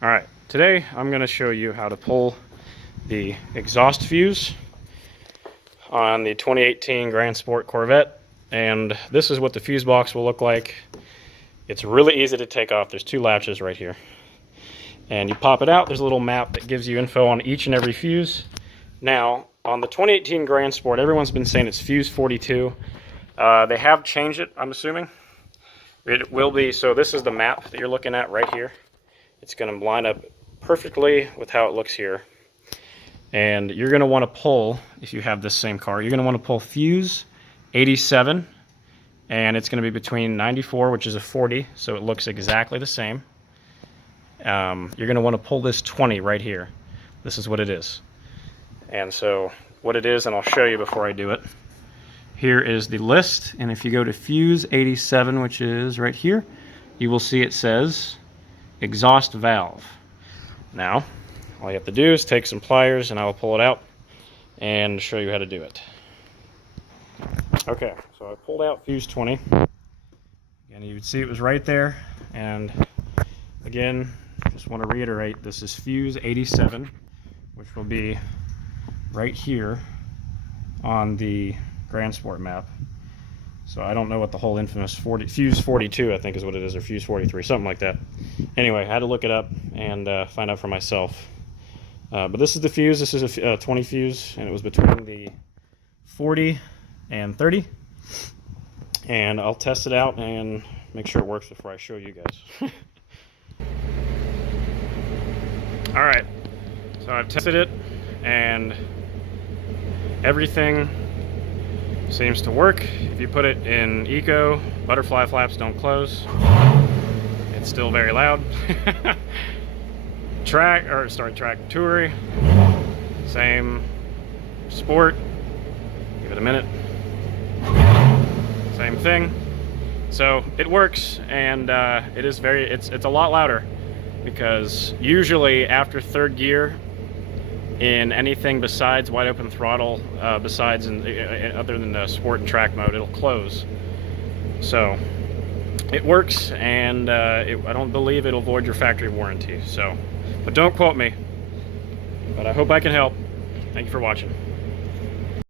All right, today I'm going to show you how to pull the exhaust fuse on the 2018 Grand Sport Corvette, and this is what the fuse box will look like. It's really easy to take off. There's two latches right here, and you pop it out. There's a little map that gives you info on each and every fuse. Now, on the 2018 Grand Sport, everyone's been saying it's fuse 42. They have changed it, I'm assuming. It will be, so this is the map that you're looking at right here. It's going to line up perfectly with how it looks here. And you're going to want to pull, if you have this same car, you're going to want to pull fuse 87, and it's going to be between 94, which is a 40, so it looks exactly the same. You're going to want to pull this 20 right here. This is what it is. And so what it is, and I'll show you before I do it. Here is the list, and if you go to fuse 87, which is right here, you will see it says exhaust valve. Now, all you have to do is take some pliers and I will pull it out and show you how to do it. Okay, so I pulled out fuse 20, and you would see it was right there. And again, just want to reiterate, this is fuse 87, which will be right here on the Grand Sport map. So I don't know what the whole infamous fuse 42, I think is what it is, or fuse 43, something like that. Anyway, I had to look it up and find out for myself. But this is the fuse. This is a 20 fuse, and it was between the 40 and 30. And I'll test it out and make sure it works before I show you guys. All right, so I've tested it, and everything seems to work. If you put it in eco, butterfly flaps don't close. It's still very loud. Track Touring, same. Sport, give it a minute. Same thing. So it works, and it's a lot louder, because usually after third gear, in anything besides wide open throttle, other than the sport and track mode, it'll close. So it works, and I don't believe it'll void your factory warranty. So, but don't quote me. But I hope I can help. Thank you for watching.